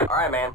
All right, man.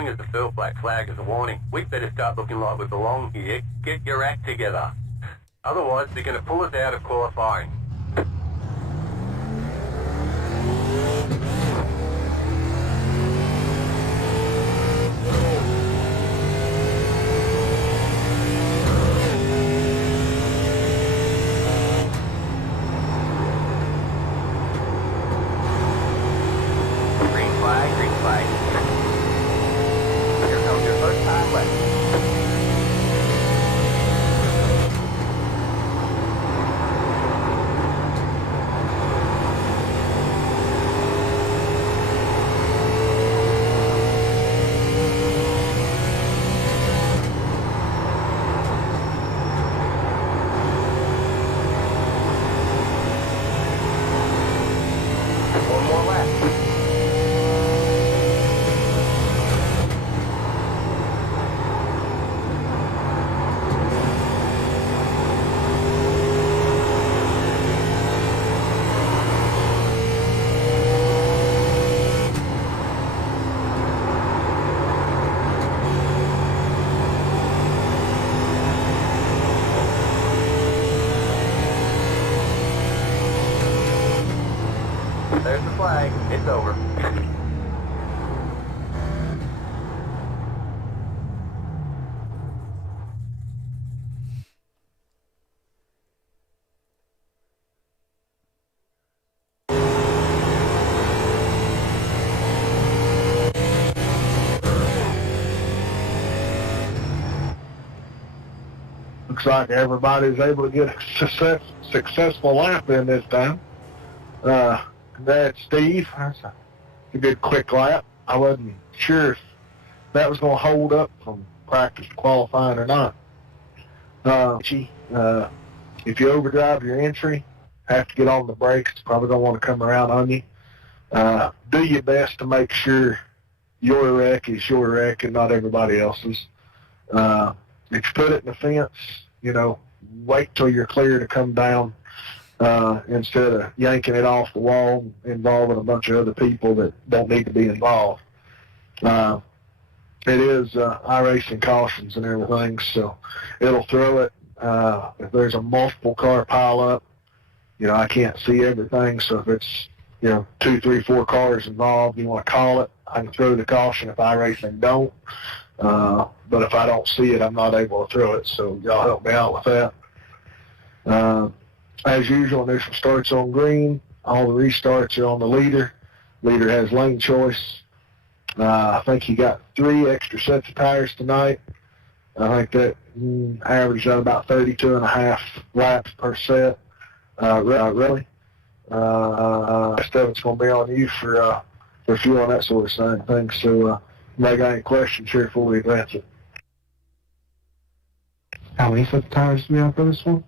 As the field black flag as a warning. We better start looking like we belong here. Get your act together. Otherwise, they're going to pull us out of qualifying. Green flag, green flag. Here comes your first time left. One more lap. There's the flag. It's over. Looks like everybody's able to get a successful lap in this time. Congrats, Steve. That's a good quick lap. I wasn't sure if that was going to hold up from practice to qualifying or not. If you overdrive your entry, have to get on the brakes. Probably don't want to come around on you. Do your best to make sure your wreck is your wreck and not everybody else's. If you put it in the fence, wait till you're clear to come down instead of yanking it off the wall, involving a bunch of other people that don't need to be involved. It is iRacing cautions and everything, so it'll throw it. If there's a multiple car pile up, I can't see everything, so if it's 2, 3, 4 cars involved, you want to call it, I can throw the caution if iRacing don't. But if I don't see it, I'm not able to throw it, so y'all help me out with that. As usual, initial starts on green. All the restarts are on the leader. Leader has lane choice. I think he got 3 extra sets of tires tonight. I think that averaged out about 32.5 laps per set. Really. Rest of it's going to be on you for fuel and that sort of side of things. So, if I got any questions here before we advance it. How many foot tires do we have for this one?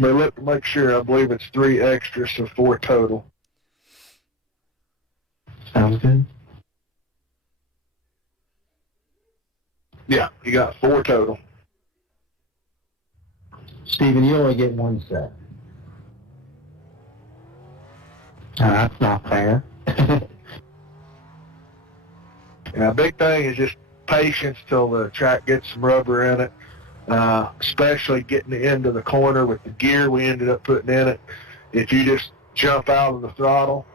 They look to make sure. I believe it's 3 extra, so 4 total. Sounds good. Yeah, you got 4 total. Steven, you only get 1 set. That's not fair. Yeah, big thing is just patience till the track gets some rubber in it, especially getting into the corner with the gear we ended up putting in it. If you just jump out of the throttle,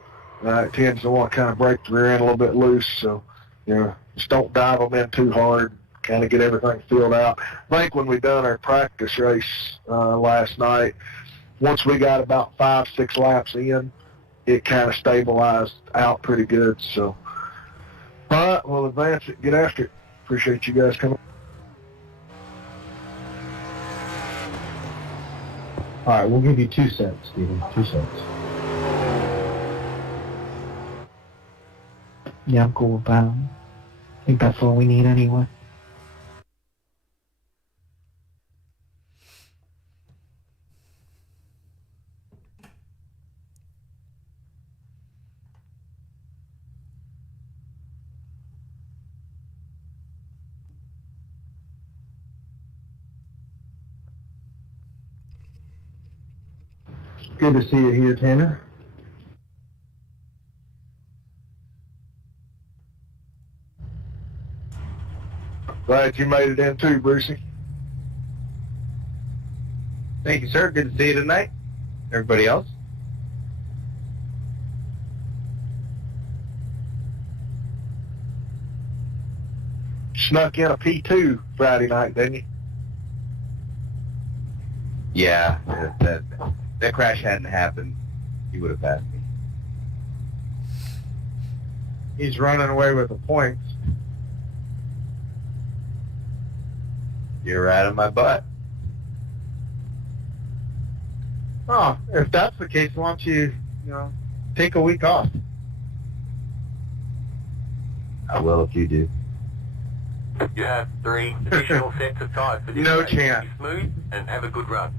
it tends to want to kind of break the rear end a little bit loose. So, just don't dive them in too hard. Kind of get everything filled out. I think when we done our practice race last night, once we got about 5-6 laps in, it kind of stabilized out pretty good. So, all right, we'll advance it, get after it. Appreciate you guys coming. All right, we'll give you 2 sets, Steven. 2 sets. Yeah, I'm cool with that. I think that's all we need anyway. Good to see you here, Tanner. Glad you made it in too, Brucey. Thank you, sir. Good to see you tonight. Everybody else? Snuck in a P2 Friday night, didn't you? Yeah, that crash hadn't happened, he would have passed me. He's running away with the points. You're right on my butt. Oh, if that's the case, why don't you, take a week off? I will if you do. You have 3 additional sets of tires for this No race. chance. Be smooth and have a good run.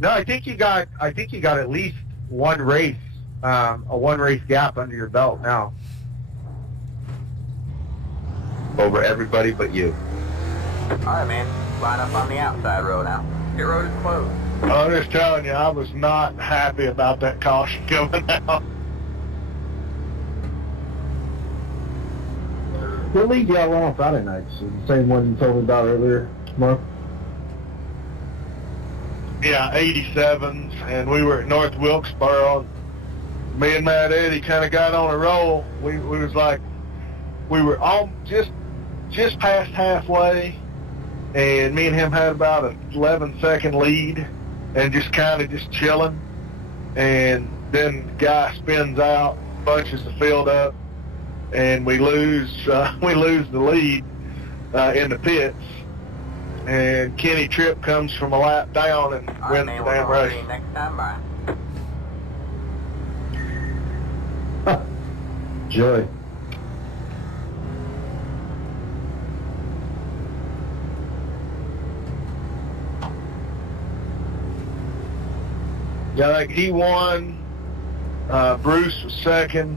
No, I think you got at least 1 race, a 1 race gap under your belt now. Over everybody but you. Alright, man. Line up on the outside row now. Your road is closed. I'm just telling you, I was not happy about that caution coming out. What league y'all run on Friday nights? Is it the same one you told me about earlier, Mark? Yeah, 87s, and we were at North Wilkesboro. Me and Matt Eddie kind of got on a roll. We was like, we were all just past halfway, and me and him had about an 11-second lead, and just kind of just chilling. And then the guy spins out, bunches the field up, and we lose the lead in the pits. And Kenny Tripp comes from a lap down and wins the damn race. Next time, bye. Joy. Yeah, like he won. Bruce was second.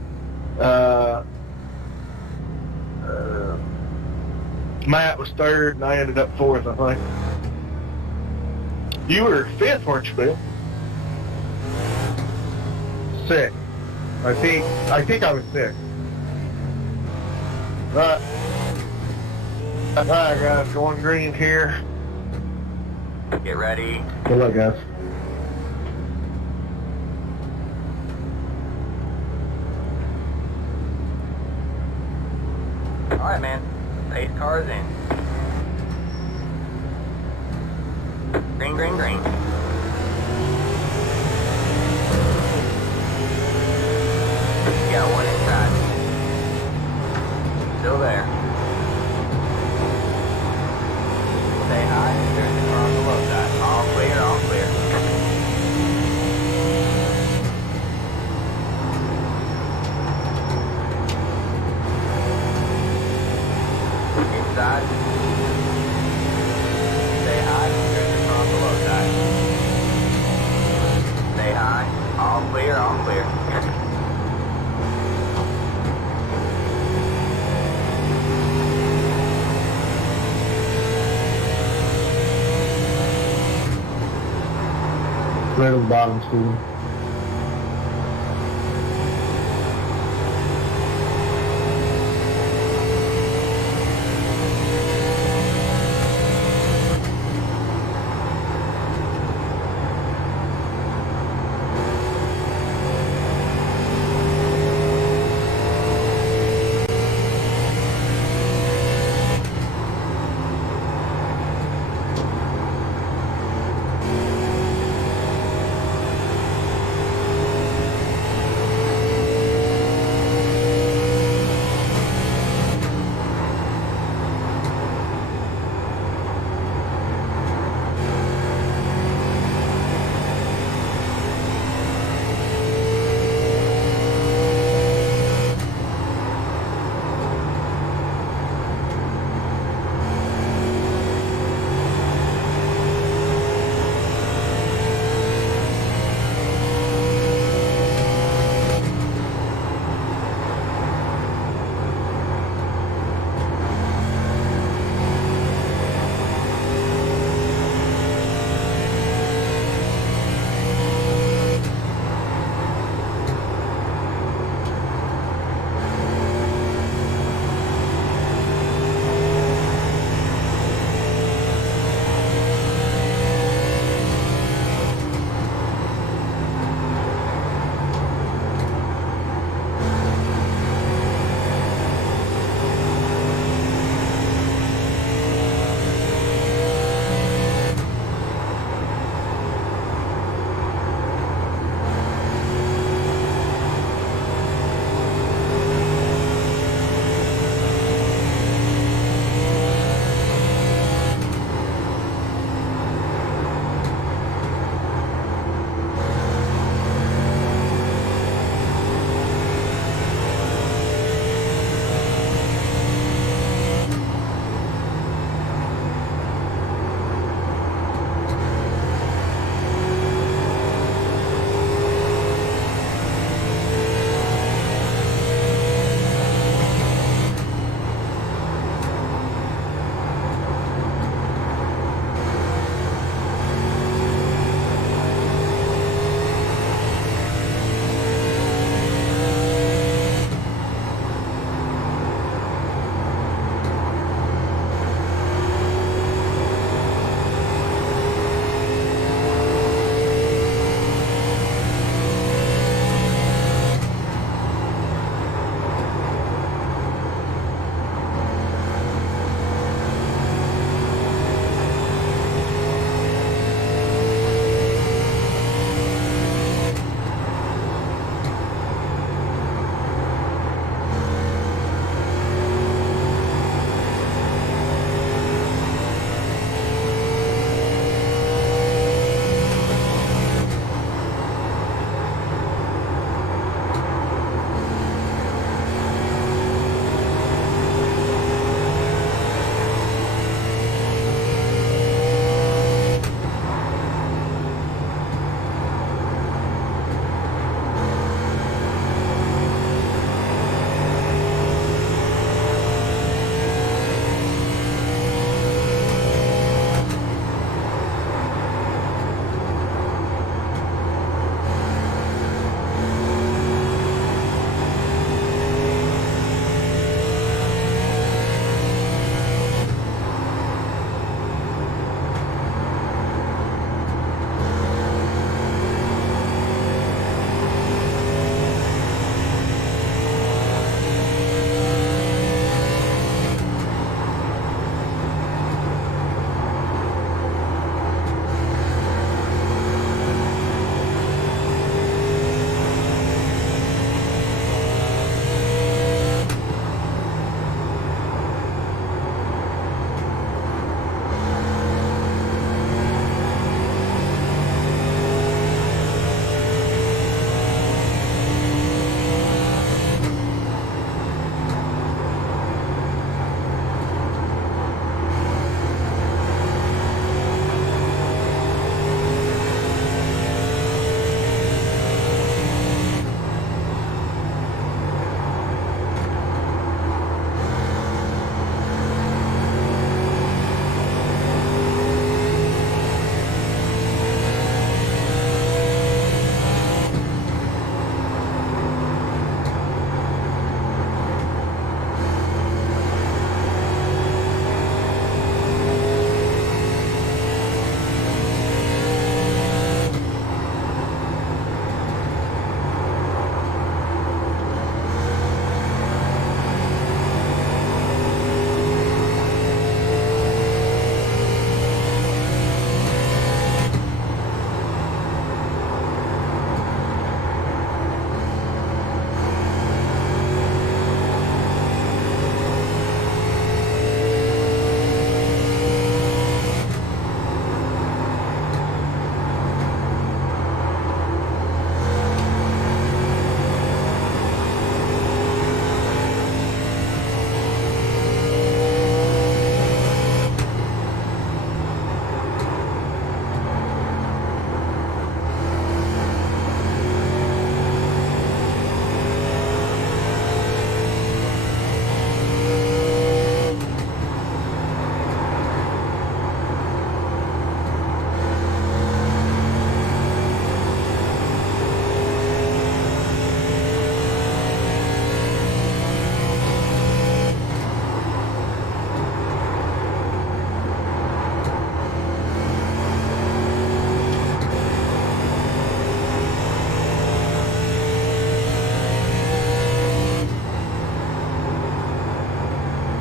Matt was third, and I ended up fourth, I think. You were fifth, weren't you, Bill? Sixth. I think I was sixth. Right. All right, guys, going green here. Get ready. Good luck, guys. Alright, man. Pace cars in. Green, green, green. You got 1 inside. Still there. Say hi. There's the car on the low side. All clear, all clear. Right on the bottom, Steven.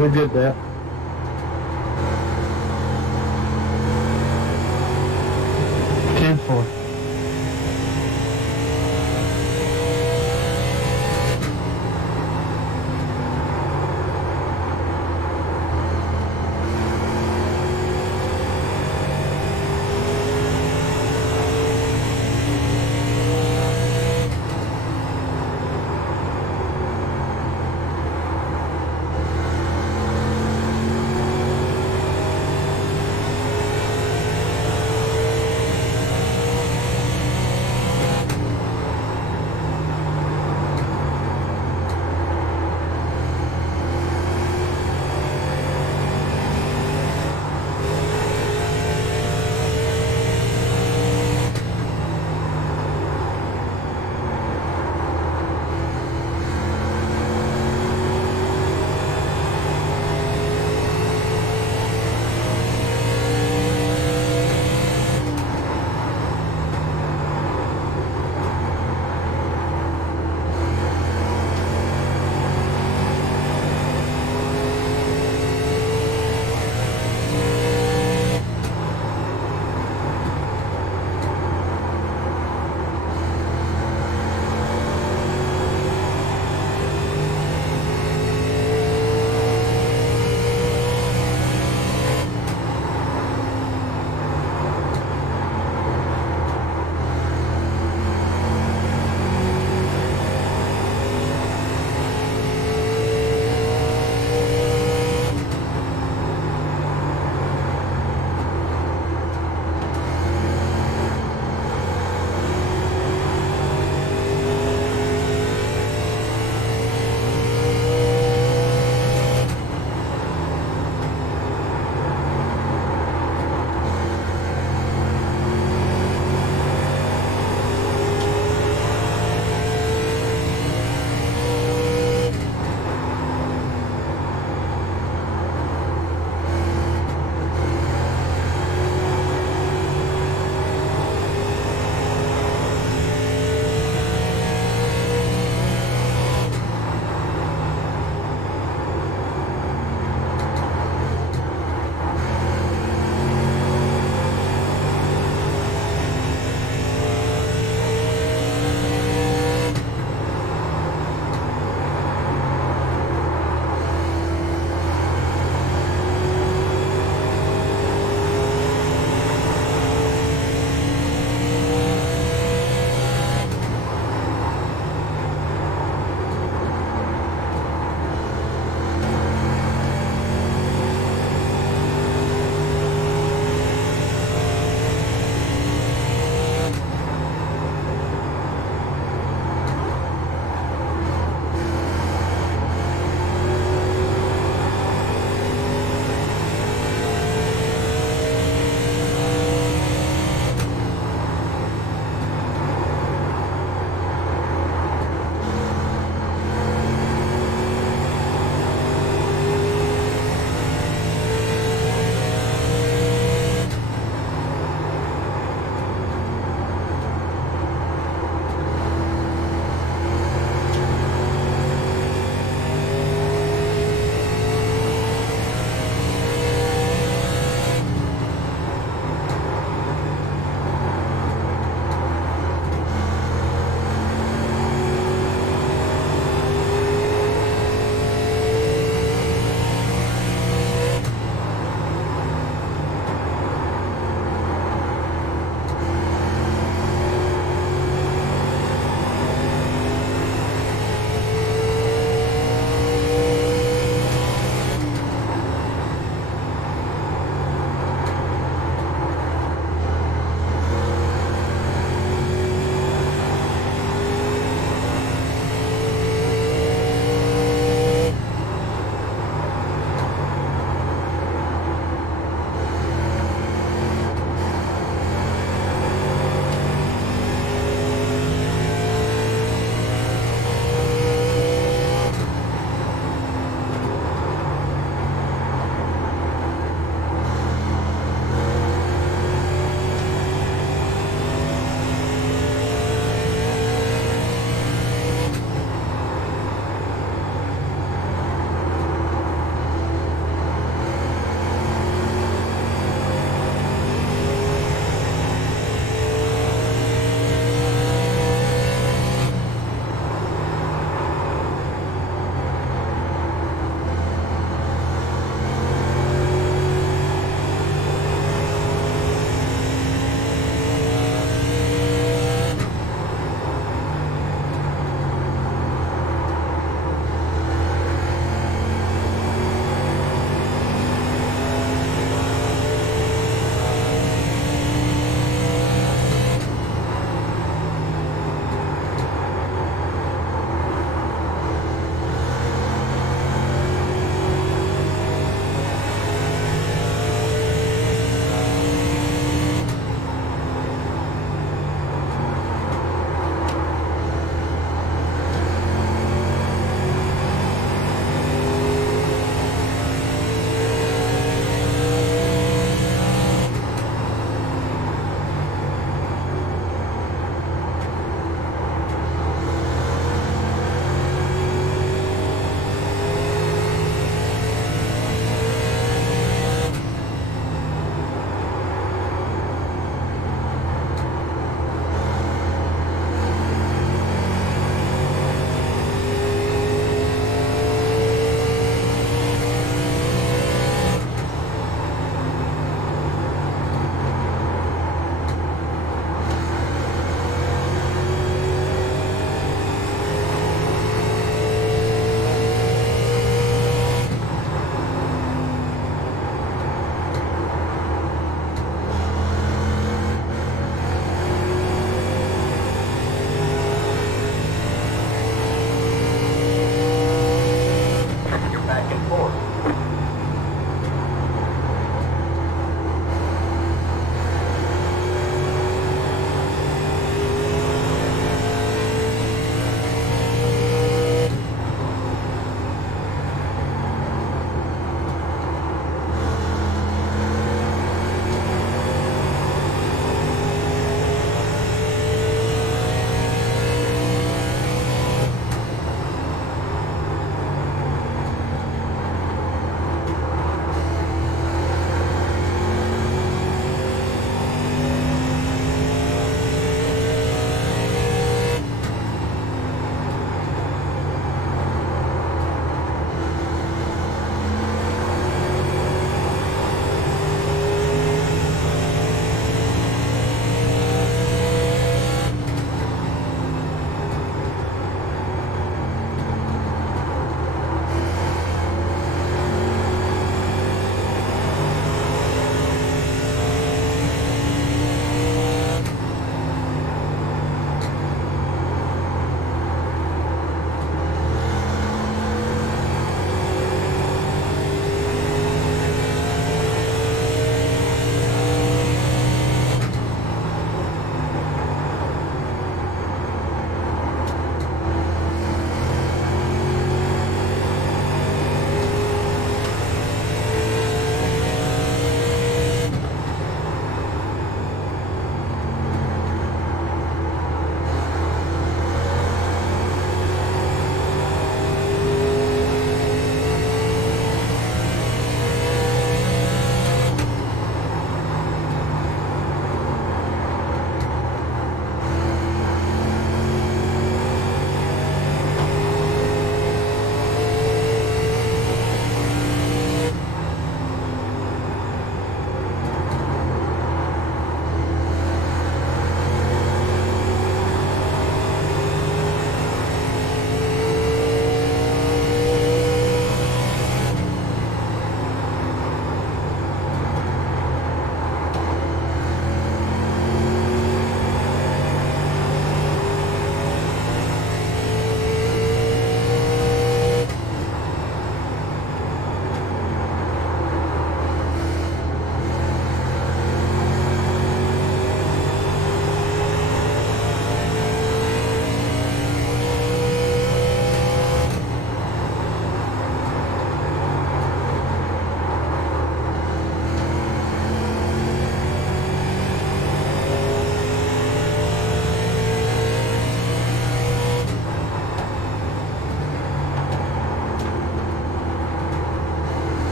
They're good, Dad. Ten four.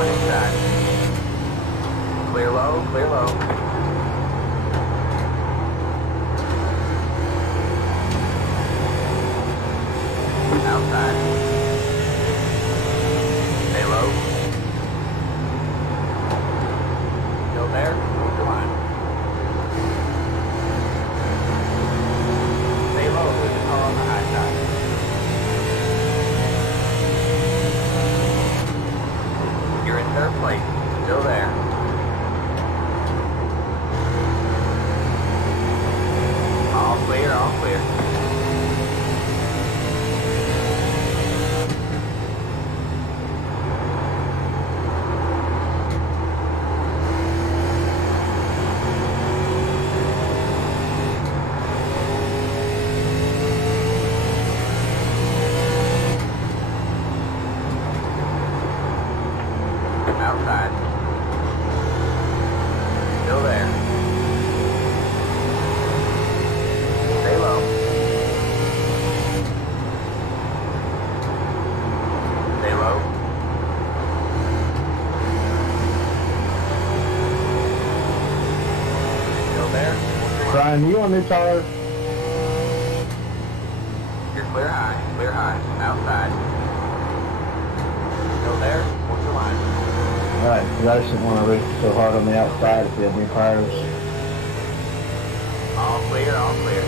one inside. Clear low, clear low. Outside. Stay low. Still there? Move the line. Stay low, there's a car on the high side. You're in third place. Still there. All clear, all clear. Outside. Still there. Stay low. Stay low. Still there. Brian, you on new tires? You're clear high. Clear high. Outside. Still there. What's the line? Alright, because I just didn't want to race so hard on the outside if you have new tires. All clear, all clear.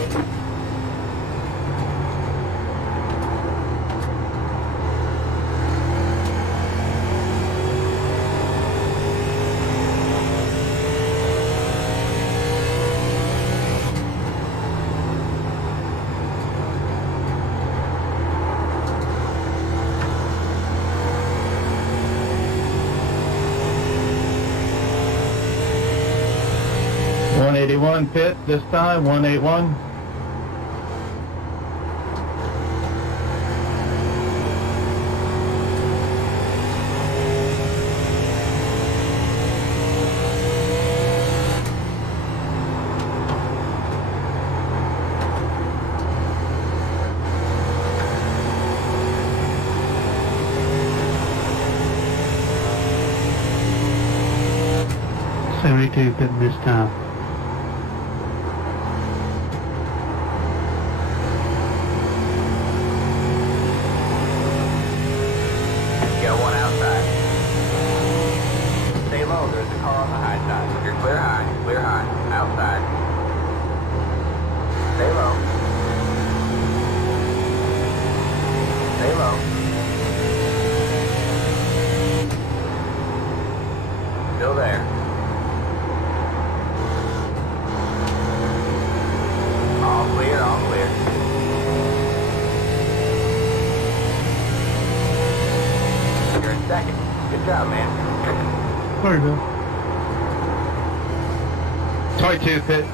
.181 pit this time, 181. .72 pit this time. Got one outside. Stay low, there's a car on the high side. You're clear high, outside. Stay low. Stay low. Still there. All clear, all clear. You're in second. Good job, man. Where you go? 22 pit.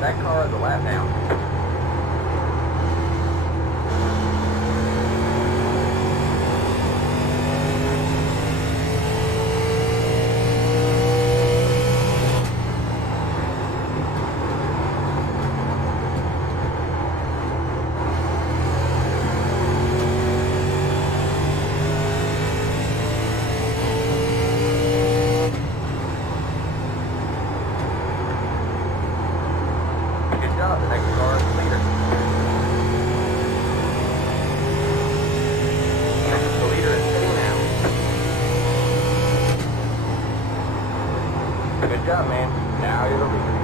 That car is a lap down. Good job, the next car is the leader. The leader is sitting now. Good job, man. Now you're the leader.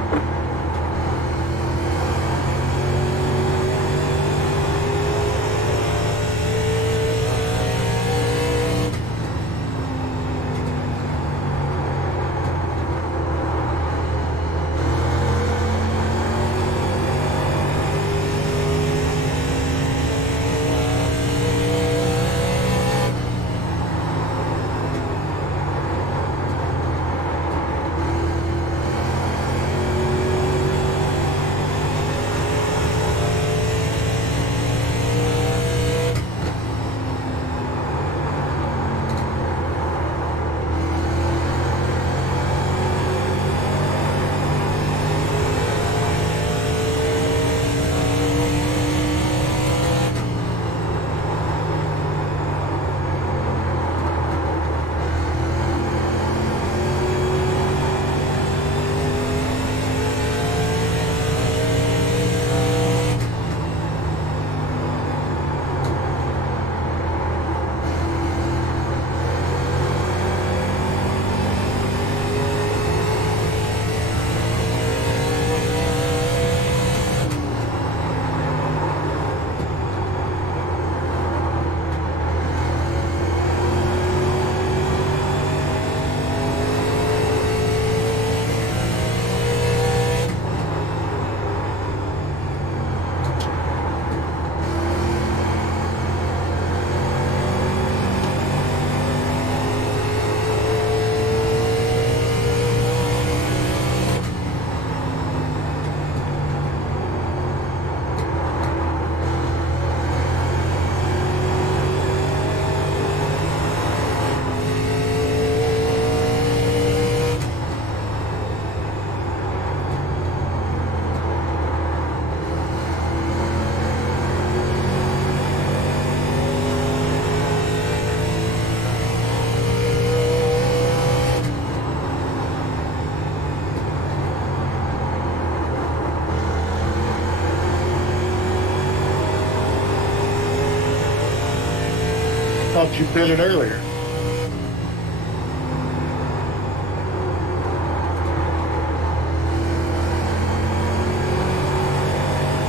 thought you did it earlier.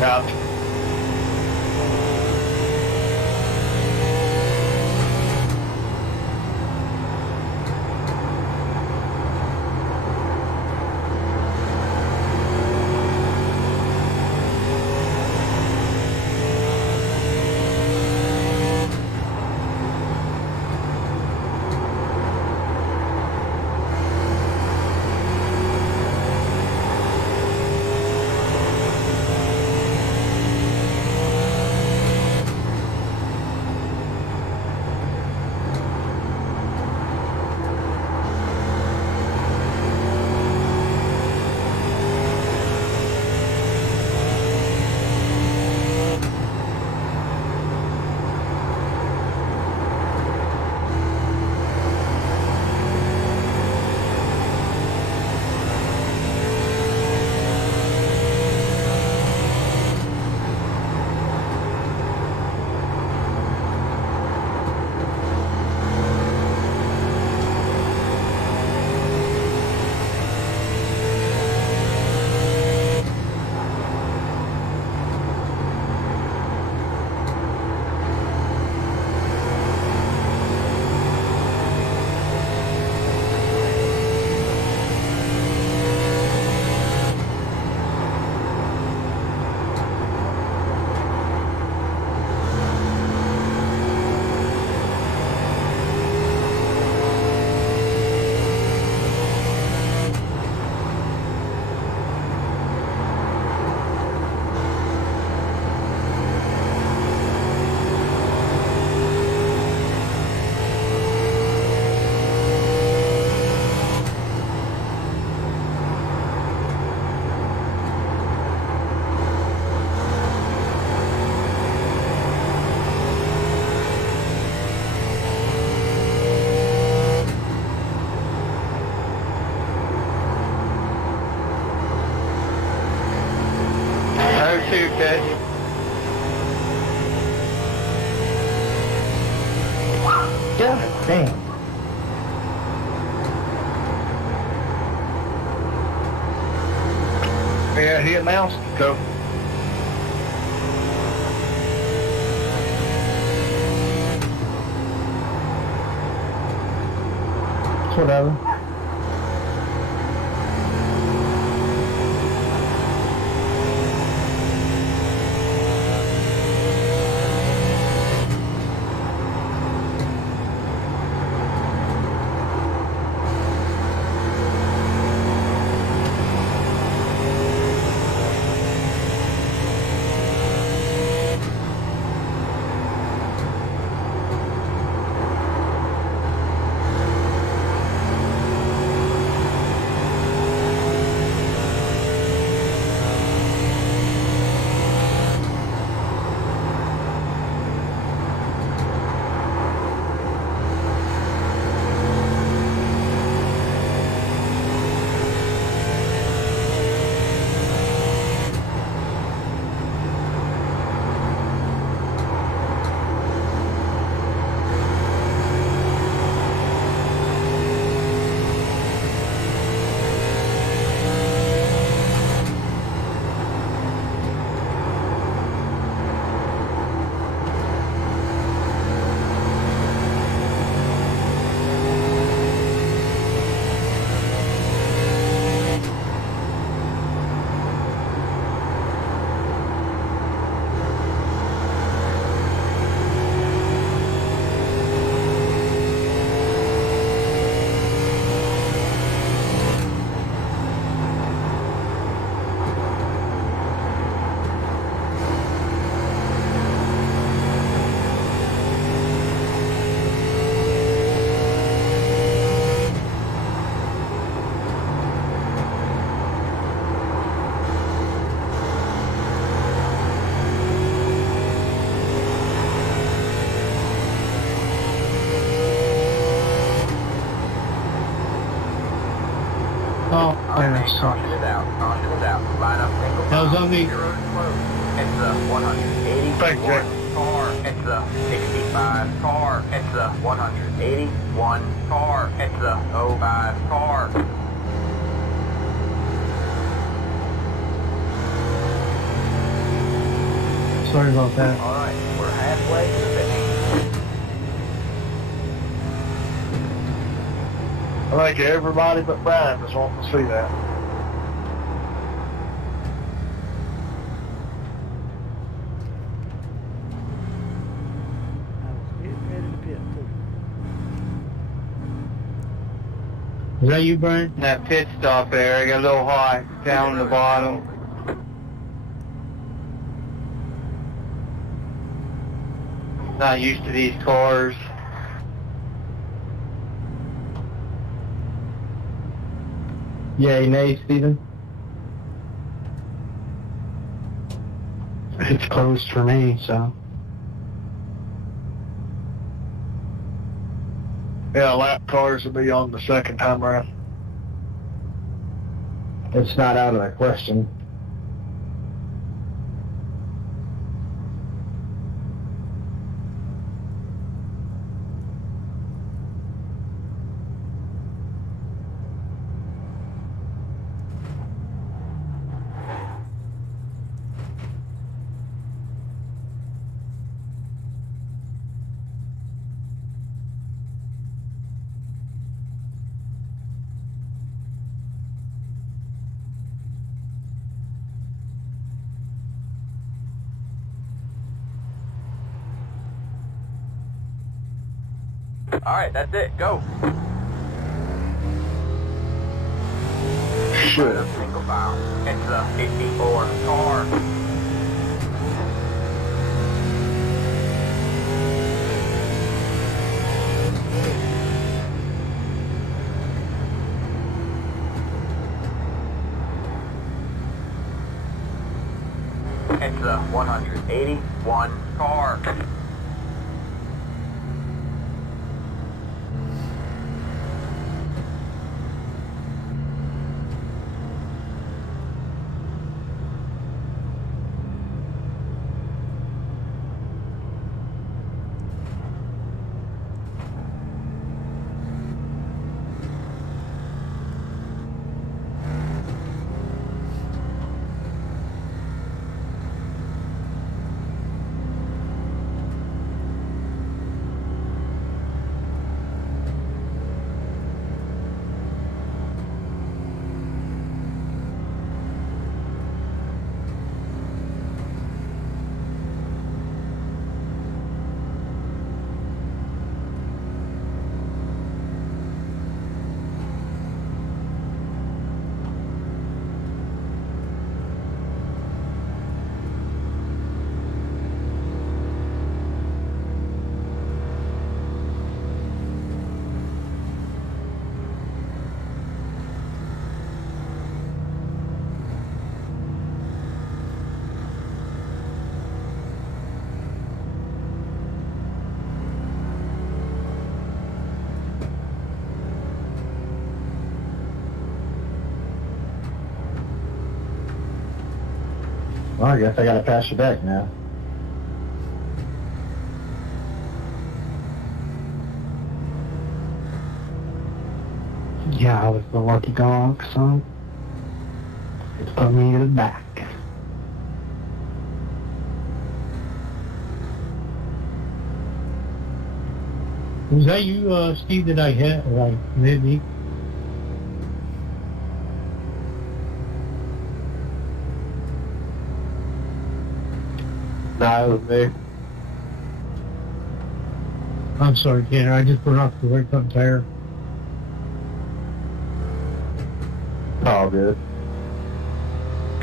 Out. Okay. God damn. Yeah, he announced it, so. Whatever. Oh, yeah, sorry. Caution is out. Caution is out. Line up single. That was on me. Zero to close. It's 180. Thanks, Jack. car, it's a 65 car, it's a 181 car, it's a 05 car. Sorry about that. All right, we're halfway to the finish. I think everybody but Brian is wanting to see that. I was getting ready to pit too. Is that you, Brian? That pit stop area got a little hot down on the bottom. Not used to these cars. Yay, nay, Steven? It's closed for me, so. Yeah, lap cars will be on the second time around. It's not out of the question. All right, that's it. Go. Sure. Single file. It's a 54 car. It's a 181 car. Well, I guess I gotta pass you back now. Yeah, I was the lucky dog, so it's put me to the back. Was that you, Steve, that I hit, or I maybe? No, it was me. I'm sorry, Tanner, I just put off the right front tire. All good.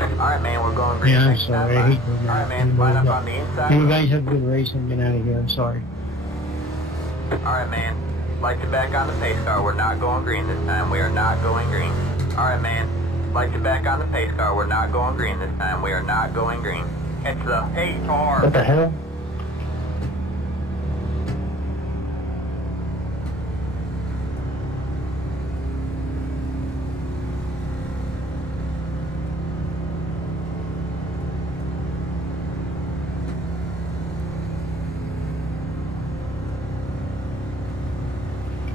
All right, man, we're going green. Yeah, I'm next sorry. time. I hate doing All that. right, man, line up on the inside. You guys have a good race and get out of here. I'm sorry. All right, man. Lights are back on the pace car. We're not going green this time. We are not going green. All right, man. Lights are back on the pace car. We're not going green this time. We are not going green. It's the 8 car. What the hell?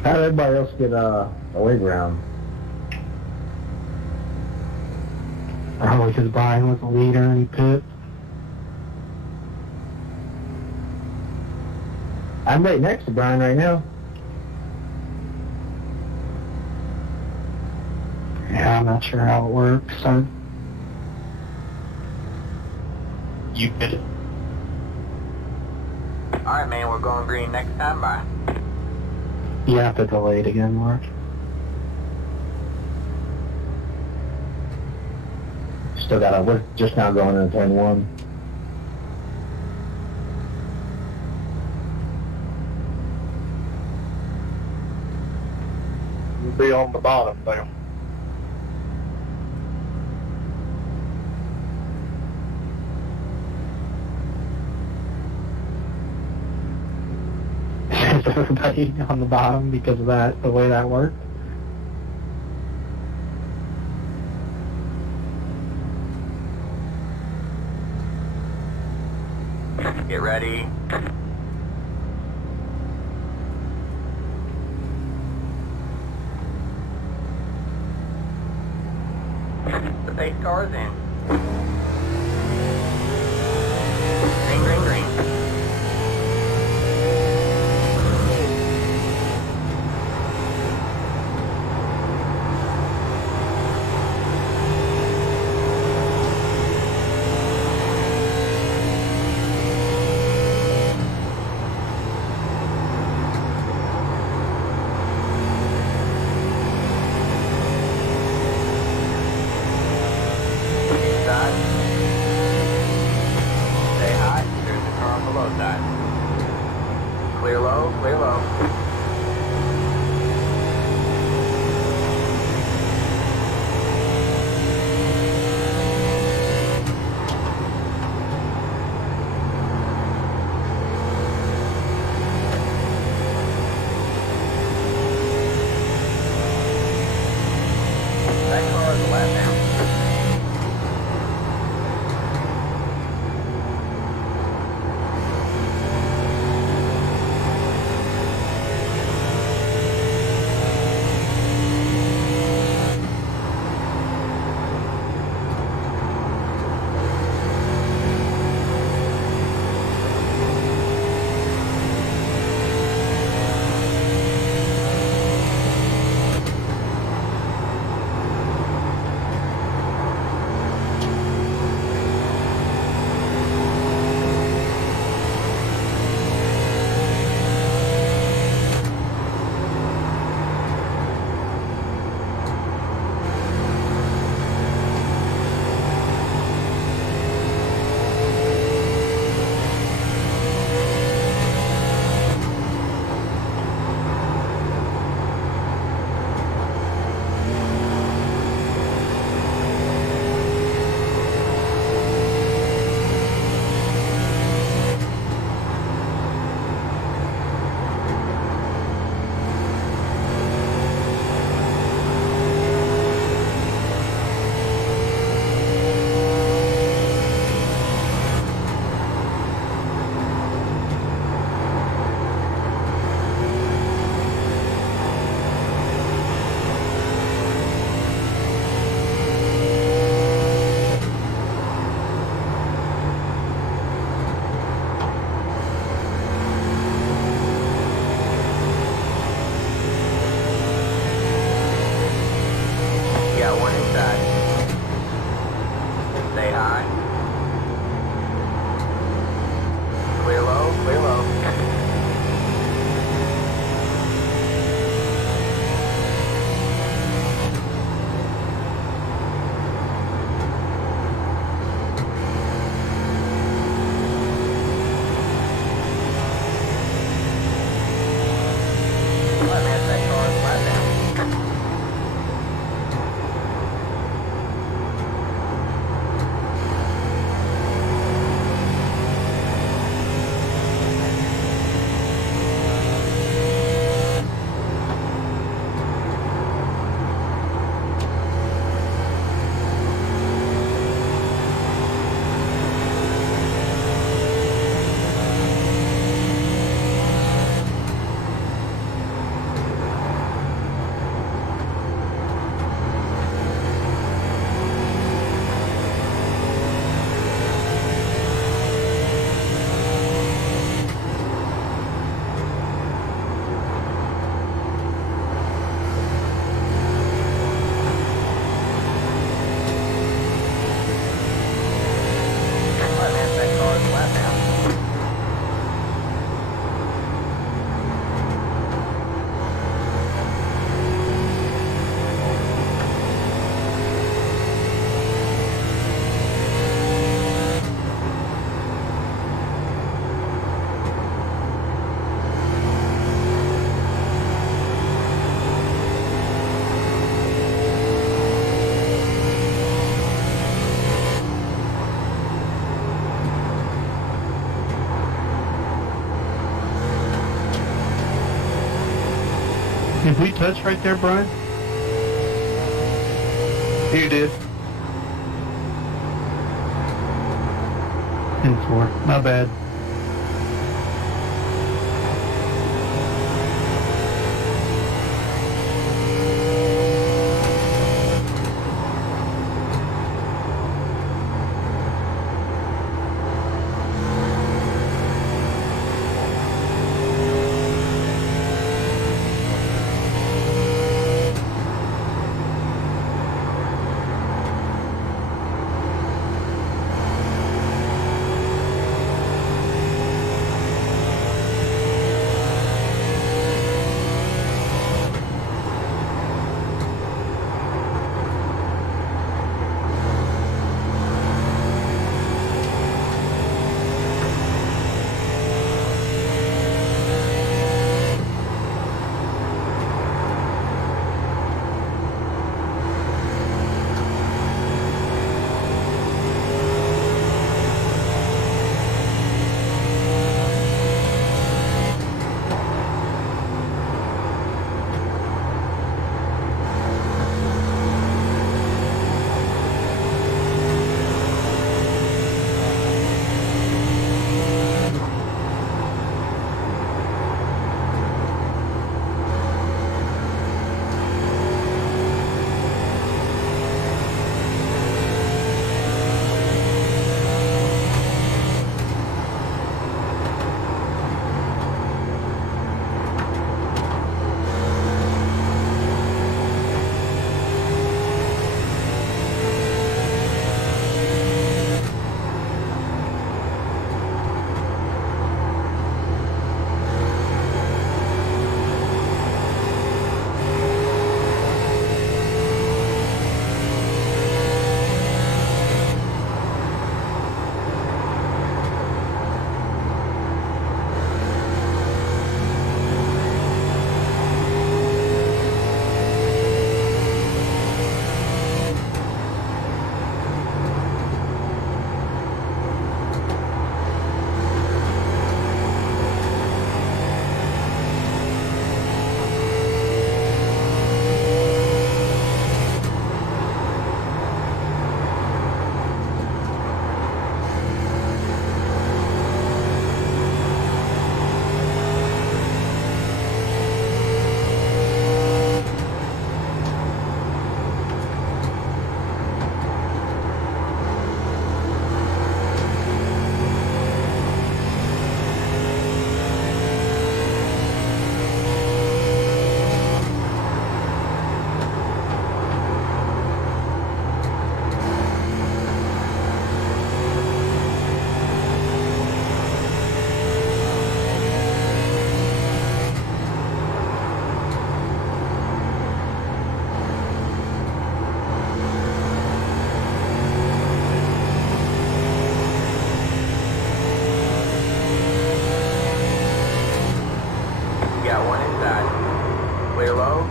How did everybody else get a wave round? Probably because Brian was the leader and he pit. I'm right next to Brian right now. Yeah, I'm not sure how it works. So You did it. Alright, man, we're going green next time. Bye. you have to delay it again, Mark. Still got we're just now going into turn 1. You'll be on the bottom now. Is everybody on the bottom because of that, the way that worked? Get ready. The pace car is in. Green, green, green. Side. Stay high. There's the car on the low side. Clear low, clear low. That car is a lap down. Did we touch right there, Brian? You did. 10-4. My bad.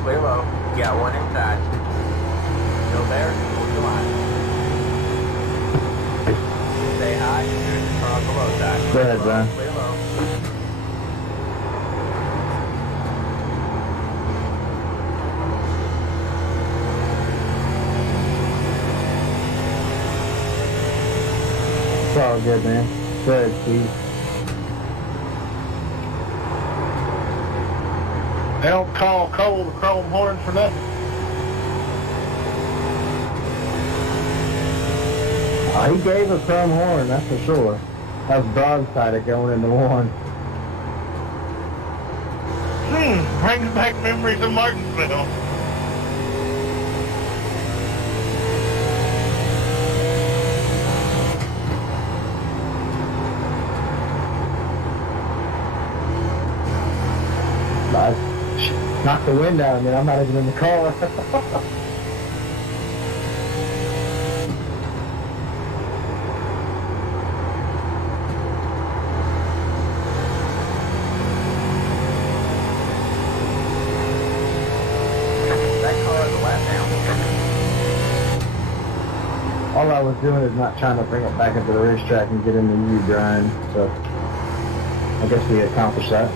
Clear low. You got one inside. Still there? Hold the line. Say hi. You're on the low side. Go ahead, Brian. Clear low. It's all good, man. Go ahead, Steve. They don't call Cole the Chrome Horn for nothing. He gave a chrome horn, that's for sure. That was broadside going into one. Brings back memories of Martinsville. I knocked the wind out of me. I'm not even in the car. All I was doing is not trying to bring it back into the racetrack and get into you, Brian. So I guess we accomplished that.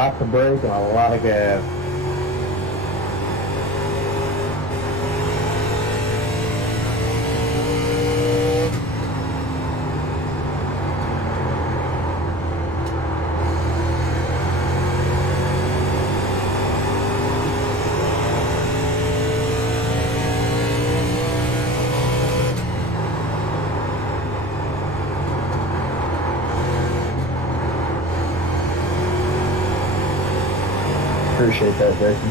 lots of brake and a lot of gas. Appreciate that, Jason.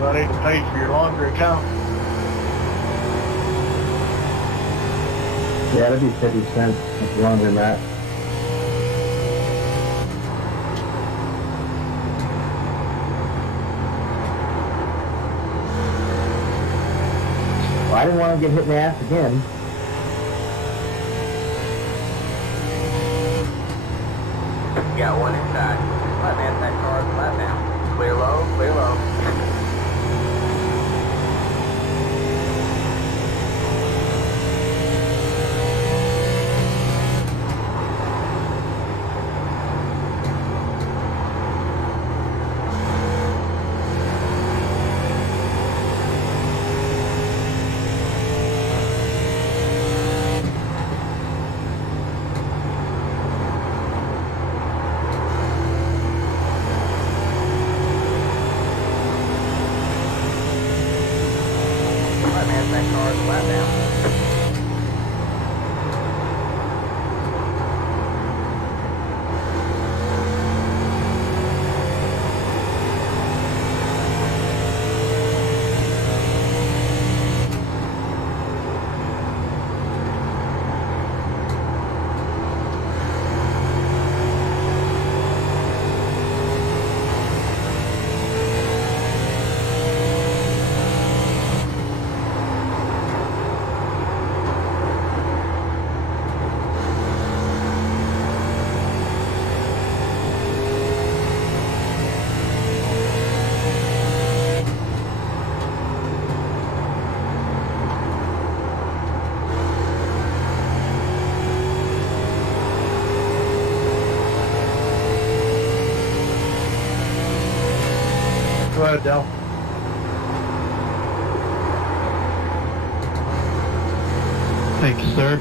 Do I need to pay for your laundry account? Yeah, it'd be 50 cents at the laundromat. Well, I didn't want to get hit in the ass again. Got one inside. Flat man, that car is flat down. Clear low, clear low. Flat man, that car is flat down. Go ahead, Del. Thank you, sir.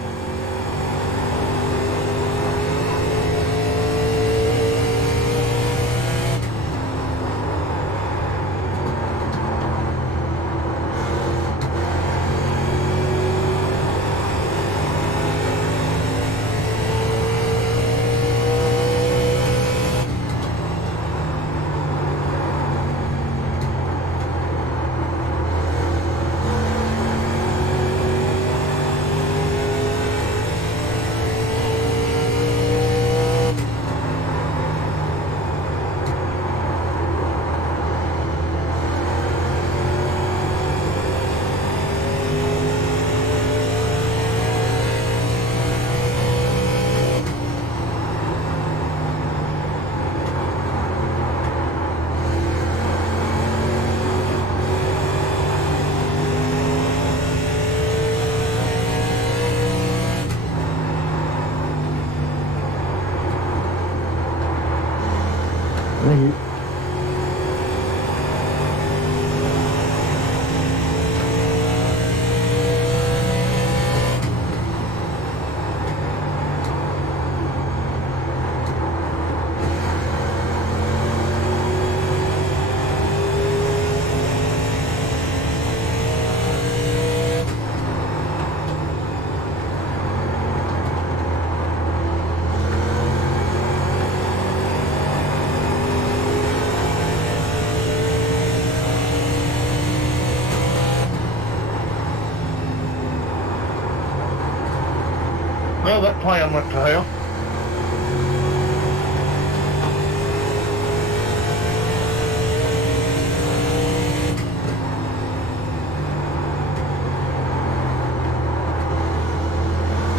Well, that plan went to hell.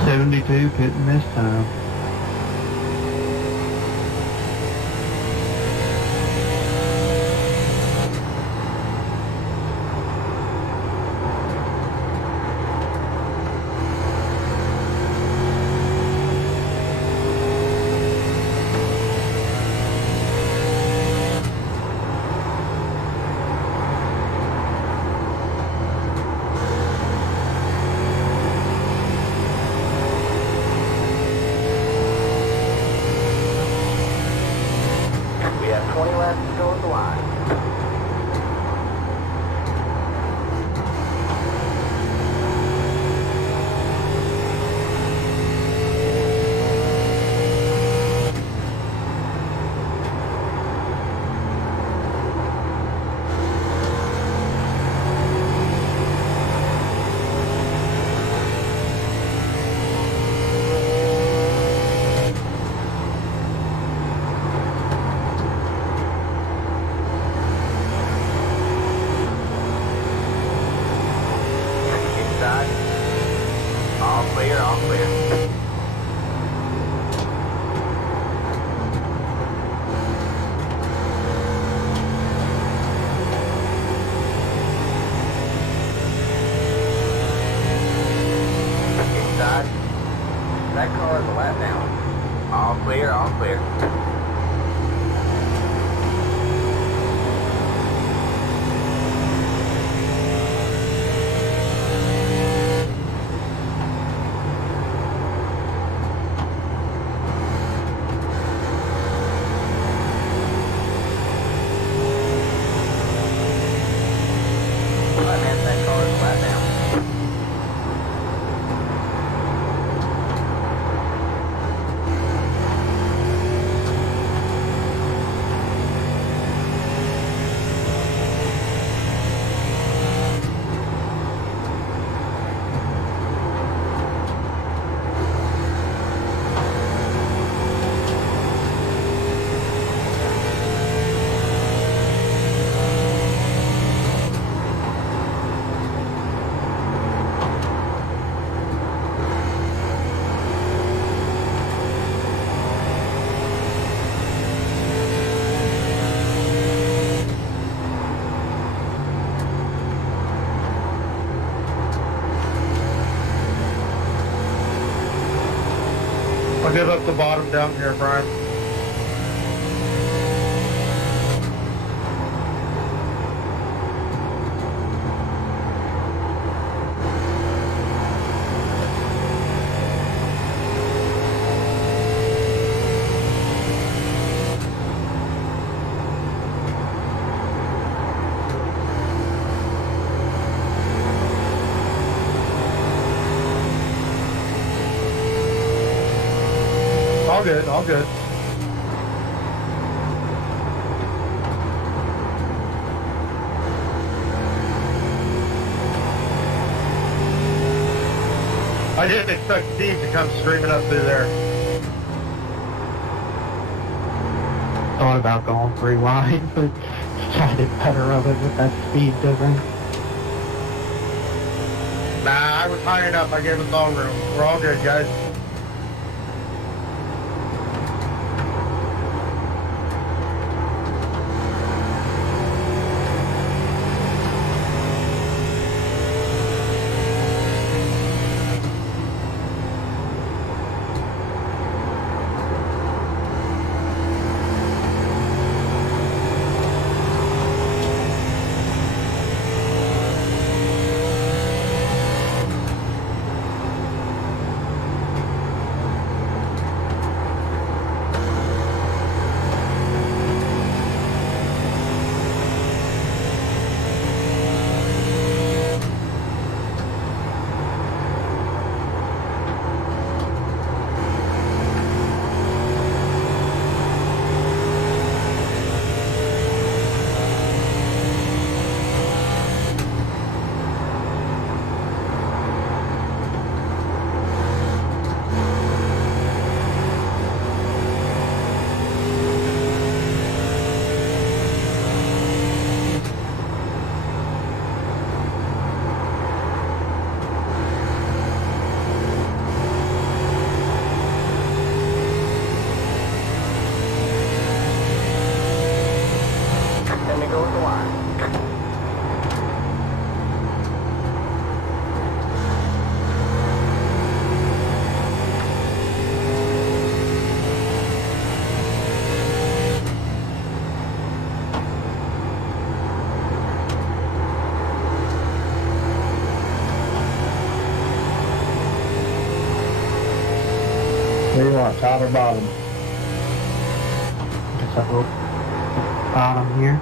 .72 pitting this time. We have 20 laps to go at the line. Inside. All clear, all clear. Inside. That car is a lap down. All clear, all clear. Alright, man, that car is a lap down. I'll give up the bottom down here, Brian. All good, all good. I didn't expect Steve to come screaming up through there. Thought about going 3 wide, but decided better of it with that speed difference. Nah, I was high enough. I gave us all room. We're all good, guys. What do you want, top or bottom? Guess I'll go bottom here.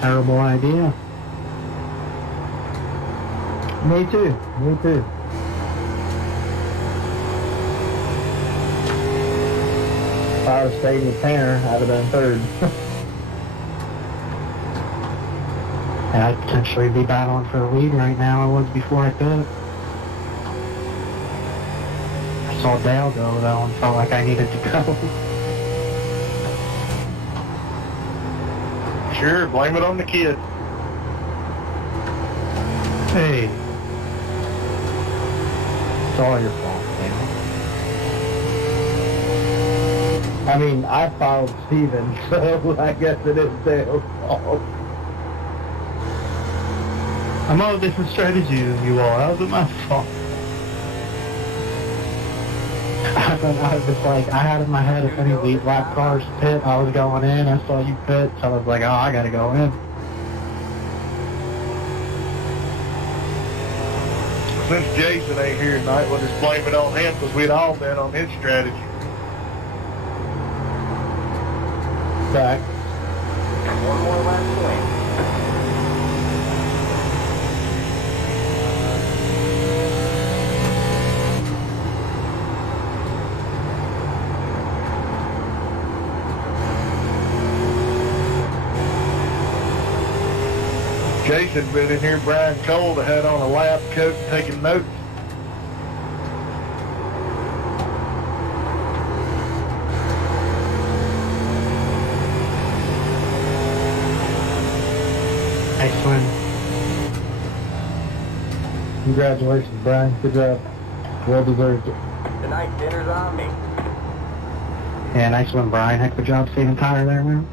Terrible idea. Me too. Me too. If I was staying with Tanner, I'd have been third. And I'd potentially be battling for the lead right now. I was before I pit. I saw Dale go though and felt like I needed to go. Sure, blame it on the kid. Hey. It's all your fault, man. I mean, I followed Steven, so I guess it is Dale's fault. I'm on a different strategy than you are. How's it my fault? I was like, I had in my head if any lead lap cars pit, I was going in. I saw you pit, so I was like, oh, I gotta go in. Since Jason ain't here tonight, we'll just blame it on him because we'd all been on his strategy. Back. One more lap to win. Jason's been in here, Brian Cole, that had on a lab coat and taking notes. Nice win. Congratulations, Brian. Good job. Well deserved it. Tonight's dinner's on me. Yeah, nice one, Brian. Heck of a job saving tire there, man.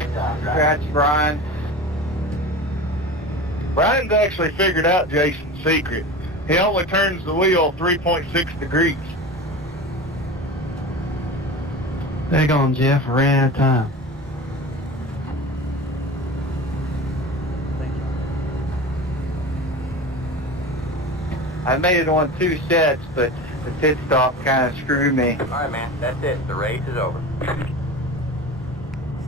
Congrats, Brian. Brian's actually figured out Jason's secret. He only turns the wheel 3.6 degrees. There you go, Jeff. I ran out of time. Thank you. I made it on 2 sets, but the pit stop kind of screwed me. All right, man. That's it. The race is over.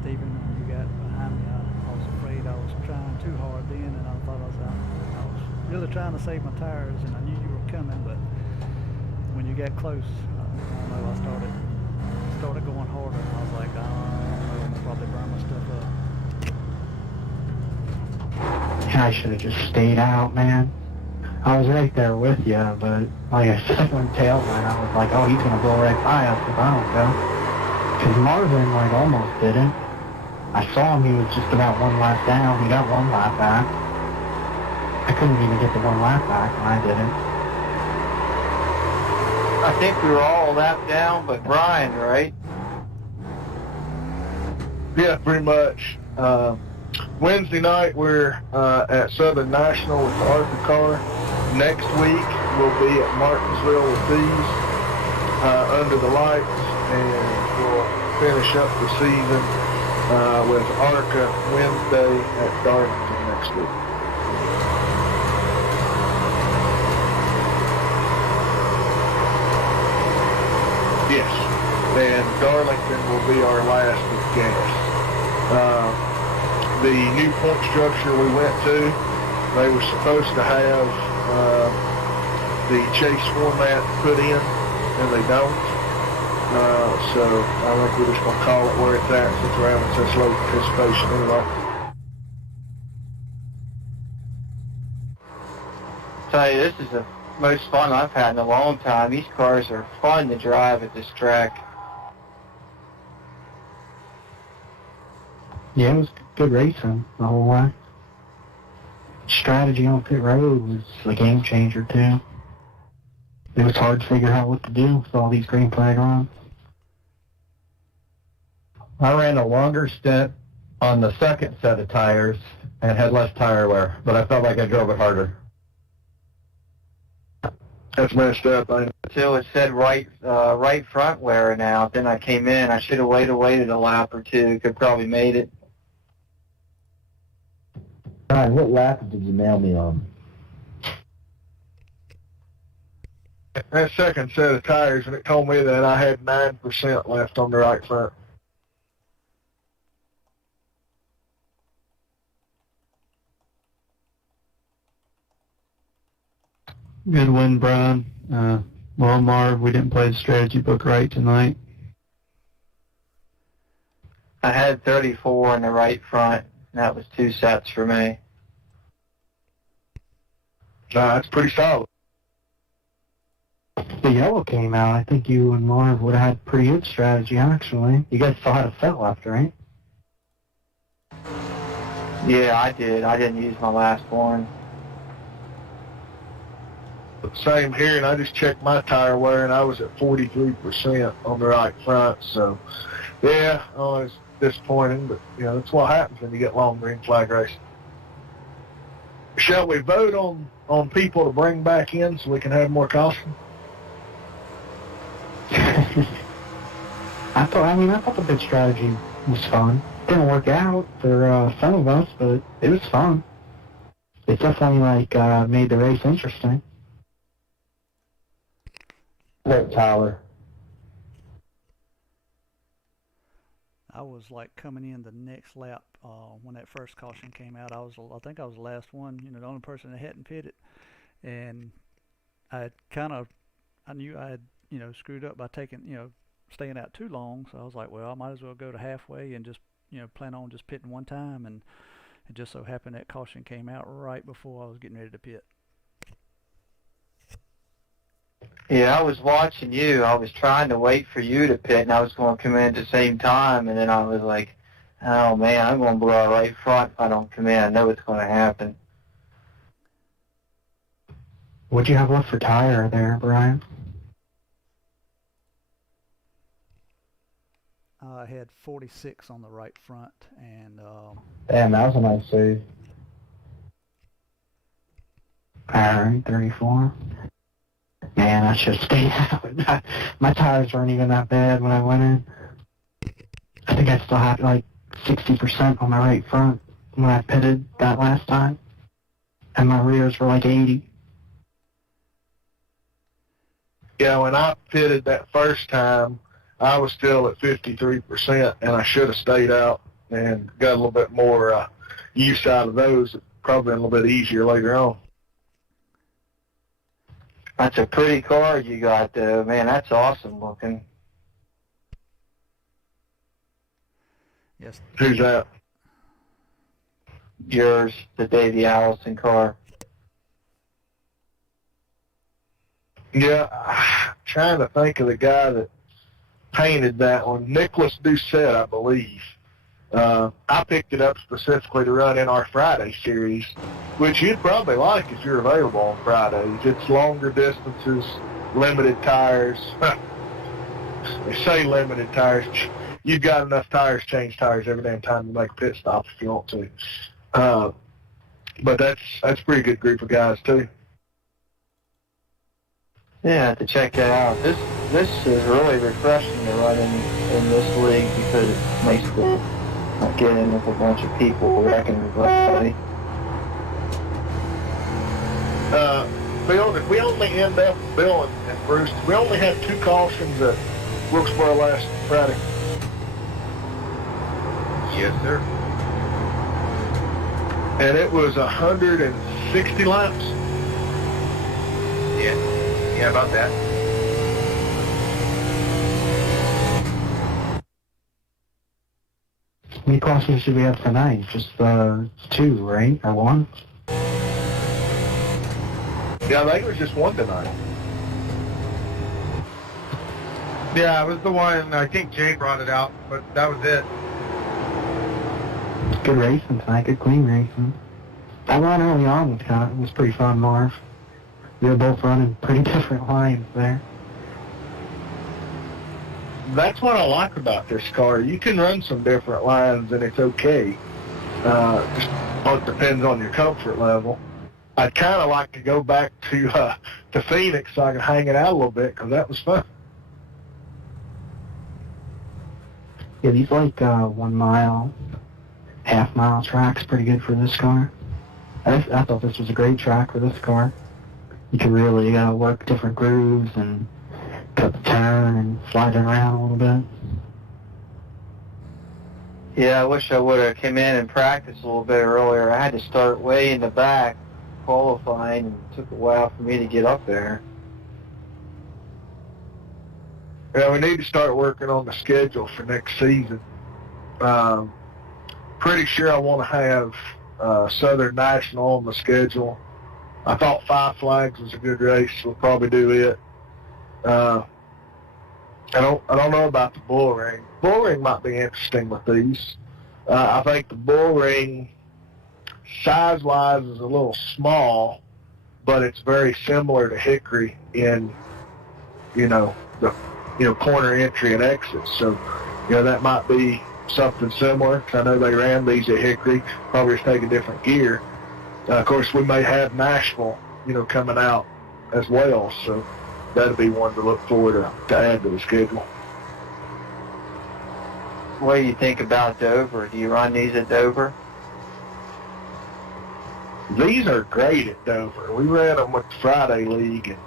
Stephen, when you got behind me, I was afraid I was trying too hard then, and I thought I was really trying to save my tires, and I knew you were coming, but when you got close, I don't know, I started started going harder, and I was like, I don't know, I'm gonna probably burn my stuff up. I should have just stayed out, man. I was right there with you, but like I said, when tail went, I was like, oh, he's gonna blow right by us if I don't go. Because Marvin, like, almost didn't. I saw him, he was just about one lap down. He got one lap back. I couldn't even get the one lap back, and I didn't. I think we were all a lap down, but Brian, right? Yeah, pretty much. Wednesday night we're at Southern National with the Arthur car. Next week we'll be at Martinsville with these under the lights, and we'll finish up the season with ARCA Wednesday at Darlington next week. Yes, and Darlington will be our last with gas. The new point structure we went to, they were supposed to have the chase format put in, and they don't. So I think we're just going to call it where it's at since we're having such low participation anyway. Tell you, this is the most fun I've had in a long time. These cars are fun to drive at this track. Yeah, it was good racing the whole way. Strategy on pit road was a game changer, too. It was hard to figure out what to do with all these green flag runs. I ran a longer stint on the second set of tires and had less tire wear, but I felt like I drove it harder. That's messed up, ain't it? Until it said right front wearing out. Then I came in. I should have waited a lap or two. Could probably made it. Brian, what lap did you nail me on? That second set of tires, and it told me that I had 9% left on the right front. Good win, Brian. Well, Marv, we didn't play the strategy book right tonight. I had 34 in the right front. And that was 2 sets for me. That's pretty solid. The yellow came out. I think you and Marv would have had pretty good strategy, actually. You guys still had a set left, right? Yeah, I did. I didn't use my last one. Same here, and I just checked my tire wear, and I was at 43% on the right front. So, yeah, it's disappointing, but that's what happens when you get long green flag racing. Shall we vote on people to bring back in so we can have more caution? I thought the bid strategy was fun. Didn't work out for some of us, but it was fun. It definitely made the race interesting. Vote Tyler. I was coming in the next lap when that first caution came out. I think I was the last one, the only person that hadn't pitted, and I knew I had screwed up by staying out too long. So I was like, well, I might as well go to halfway and just plan on just pitting one time, and it just so happened that caution came out right before I was getting ready to pit. Yeah, I was watching you. I was trying to wait for you to pit, and I was going to come in at the same time, and then I was like, oh, man, I'm going to blow out right front if I don't come in. I know it's going to happen. What'd you have left for tire there, Brian? I had 46 on the right front, and Damn, that was a nice save. All right, 34. Man, I should have stayed out. My tires weren't even that bad when I went in. I think I still had 60% on my right front when I pitted that last time. And my rears were 80. Yeah, when I pitted that first time, I was still at 53%, and I should have stayed out and got a little bit more use out of those. Probably a little bit easier later on. That's a pretty car you got, though. Man, that's awesome looking. Yes. Who's that? Yours, the Davey Allison car. Yeah, I'm trying to think of the guy that painted that one. Nicholas Doucette, I believe. I picked it up specifically to run in our Friday series, which you'd probably like if you're available on Fridays. It's longer distances, limited tires. They say limited tires. You've got enough tires, change tires every damn time you make a pit stop if you want to. But that's a pretty good group of guys too. Yeah, I have to check that out. This is really refreshing to run in this league because it makes the not getting in with a bunch of people wrecking everybody. Bill, if we only end up, Bill and Bruce, we only had 2 cautions at Wilkesboro last Friday. Yes, sir. And it was 160 laps. Yeah, about that. How many cautions did we have tonight? Just 2, right? Or 1? Yeah, I think it was just 1 tonight. Yeah, it was the one, I think Jay brought it out, but that was it. Good racing tonight, good clean racing. I ran early on with Scott. It was pretty fun, Marv. We were both running pretty different lines there. That's what I like about this car. You can run some different lines and it's okay. Just it depends on your comfort level. I'd kind of like to go back to Phoenix so I can hang it out a little bit because that was fun. Yeah, these like 1 mile, half-mile tracks pretty good for this car. I thought this was a great track for this car. You can really work different grooves and cut the turn and slide it around a little bit. Yeah, I wish I would have come in and practiced a little bit earlier. I had to start way in the back qualifying, and it took a while for me to get up there. Yeah, we need to start working on the schedule for next season. Pretty sure I want to have Southern National on the schedule. I thought Five Flags was a good race. We'll probably do it. I don't know about the Bull Ring. Bull Ring might be interesting with these. I think the Bull Ring, size-wise, is a little small, but it's very similar to Hickory in, the corner entry and exit. So, that might be something similar. I know they ran these at Hickory. Probably just take a different gear. Of course, we may have Nashville, coming out as well. So that'll be one to look forward to add to the schedule. What do you think about Dover? Do you run these at Dover? These are great at Dover. We ran them with the Friday League, and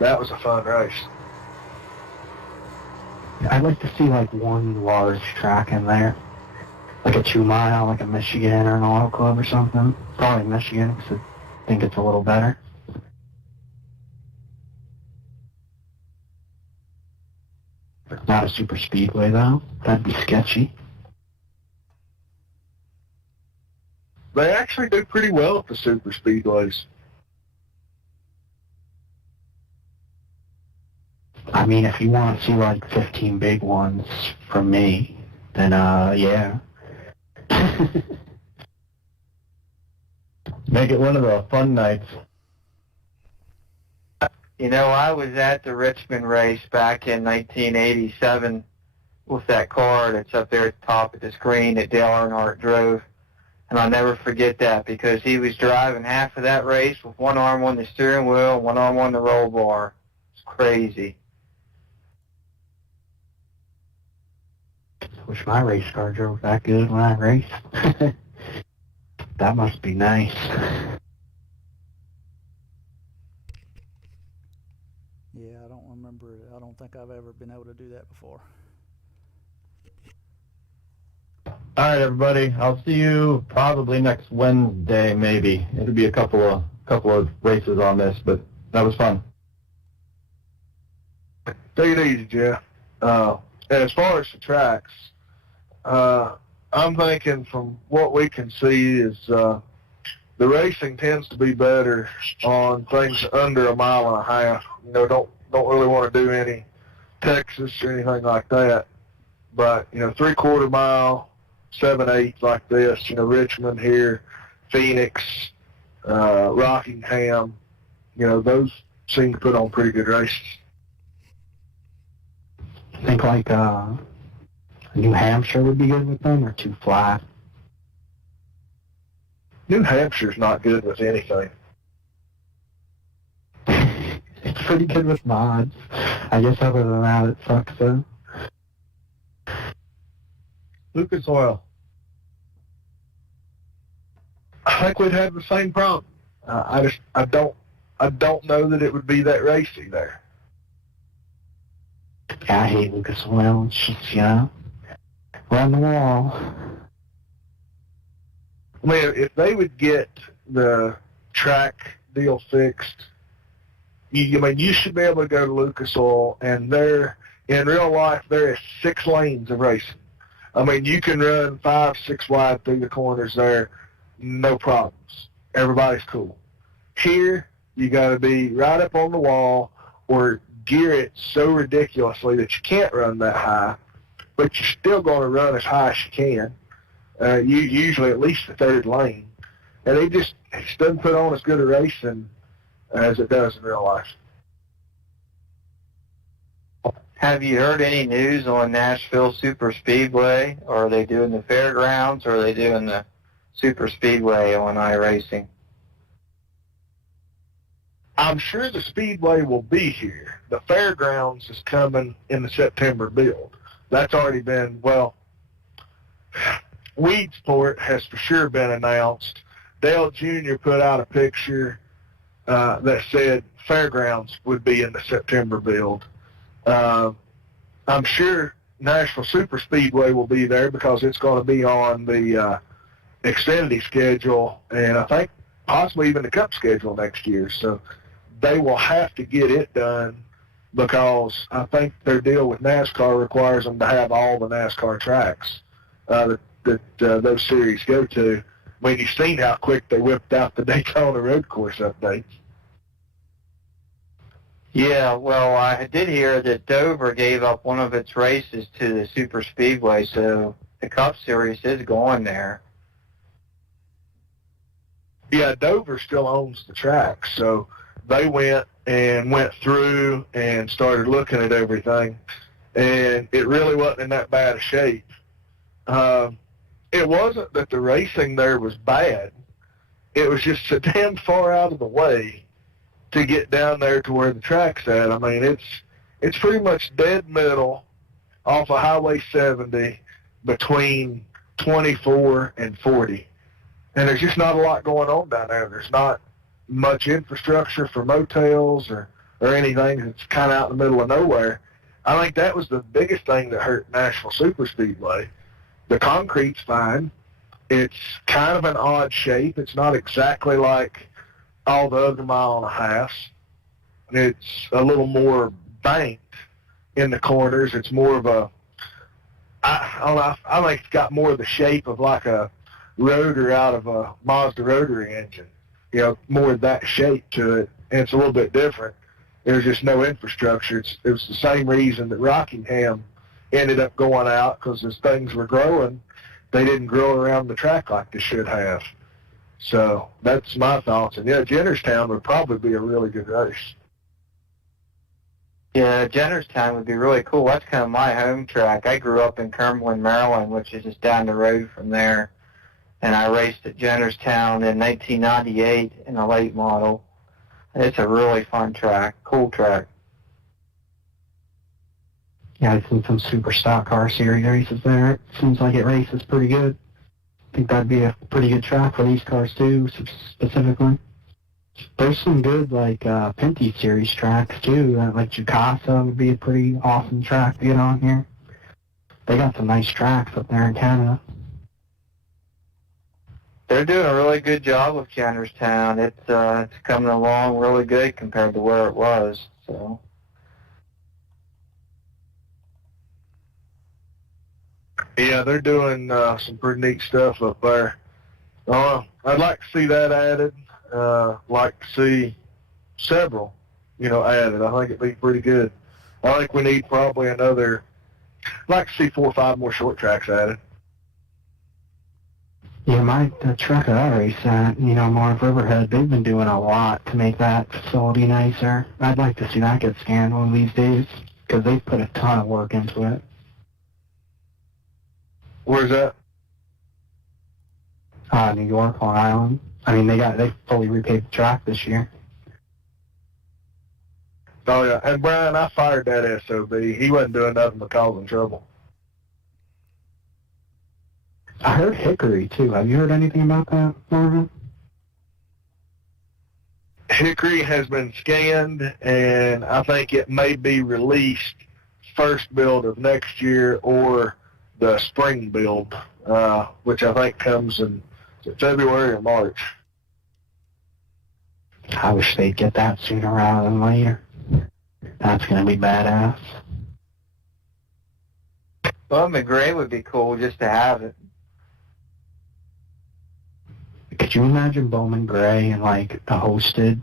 that was a fun race. I'd like to see like one large track in there, like a 2 mile, like a Michigan or an Auto Club or something. Probably Michigan, because I think it's a little better. Not a super speedway though. That'd be sketchy. They actually do pretty well at the super speedways. I mean, if you want to see like 15 big ones from me, then yeah. Make it one of the fun nights. I was at the Richmond race back in 1987 with that car that's up there at the top of the screen that Dale Earnhardt drove. And I'll never forget that because he was driving half of that race with one arm on the steering wheel, one arm on the roll bar. It's crazy. Wish my race car drove that good when I raced. That must be nice. Yeah, I don't remember. I don't think I've ever been able to do that before. All right, everybody. I'll see you probably next Wednesday, maybe. It'll be a couple of races on this, but that was fun. Take it easy, Jeff. And as far as the tracks, I'm thinking from what we can see is the racing tends to be better on things under a mile and a half. You know, don't really want to do any Texas or anything like that. But, you know, 3/4 mile, 7/8 like this, you know, Richmond here, Phoenix, Rockingham, you know, those seem to put on pretty good races. I think like New Hampshire would be good with them, or too flat. New Hampshire's not good with anything. It's pretty good with mods. I guess other than that, it sucks though. Lucas Oil. I think we'd have the same problem. I don't know that it would be that racy there. Yeah, I hate Lucas Oil. It's just, you know, run the wall. I mean, if they would get the track deal fixed, you should be able to go to Lucas Oil, and in real life, there is 6 lanes of racing. I mean, you can run 5, 6 wide through the corners there, no problems. Everybody's cool. Here, you got to be right up on the wall or gear it so ridiculously that you can't run that high, but you're still going to run as high as you can. Usually at least the 3rd lane. And it just doesn't put on as good a racing as it does in real life. Have you heard any news on Nashville Super Speedway? Or are they doing the fairgrounds, or are they doing the Super Speedway on iRacing? I'm sure the Speedway will be here. The fairgrounds is coming in the September build. That's already been, well, Weedsport has for sure been announced. Dale Jr. put out a picture that said fairgrounds would be in the September build. I'm sure Nashville Super Speedway will be there because it's going to be on the Xfinity schedule, and I think possibly even the Cup schedule next year. So they will have to get it done because I think their deal with NASCAR requires them to have all the NASCAR tracks that those series go to. I mean, you've seen how quick they whipped out the Daytona road course updates. Yeah, well, I did hear that Dover gave up one of its races to the Super Speedway, so the Cup Series is going there. Yeah, Dover still owns the track, so they went through and started looking at everything, and it really wasn't in that bad a shape. It wasn't that the racing there was bad. It was just so damn far out of the way to get down there to where the track's at. I mean, it's pretty much dead middle off of Highway 70 between 24 and 40. And there's just not a lot going on down there. There's not much infrastructure for motels or anything. It's kind of out in the middle of nowhere. I think that was the biggest thing that hurt Nashville Super Speedway. The concrete's fine. It's kind of an odd shape. It's not exactly like all the other mile and a half. It's a little more banked in the corners. It's more of a, I don't know, I think it's got more of the shape of like a rotor out of a Mazda rotary engine. You know, more of that shape to it, and it's a little bit different. There's just no infrastructure. It was the same reason that Rockingham ended up going out, because as things were growing, they didn't grow around the track like they should have. So that's my thoughts. And yeah, Jennerstown would probably be a really good race. Yeah, Jennerstown would be really cool. That's kind of my home track. I grew up in Cumberland, Maryland, which is just down the road from there. And I raced at Jennerstown in 1998 in a late model. It's a really fun track, cool track. Yeah, I've seen some super stock car series races there. It seems like it races pretty good. I think that'd be a pretty good track for these cars too, specifically. There's some good like Pinty series tracks too. Like Jukasa would be a pretty awesome track to get on here. They got some nice tracks up there in Canada. They're doing a really good job with Jennerstown. It's coming along really good compared to where it was. So. Yeah, they're doing some pretty neat stuff up there. I'd like to see that added. Like to see several, added. I think it'd be pretty good. I think we need probably another. I'd like to see 4 or 5 more short tracks added. Yeah, the track that I race at, Marv Riverhead, they've been doing a lot to make that facility nicer. I'd like to see that get scanned one of these days, because they've put a ton of work into it. Where's that? New York, Long Island. I mean, they fully repaved the track this year. Oh, yeah. And, Brian, I fired that SOB. He wasn't doing nothing but causing trouble. I heard Hickory, too. Have you heard anything about that, Marvin? Hickory has been scanned, and I think it may be released first build of next year or the spring build, which I think comes in February or March. I wish they'd get that sooner rather than later. That's going to be badass. Bowman Gray would be cool just to have it. Could you imagine Bowman Gray in, like, a hosted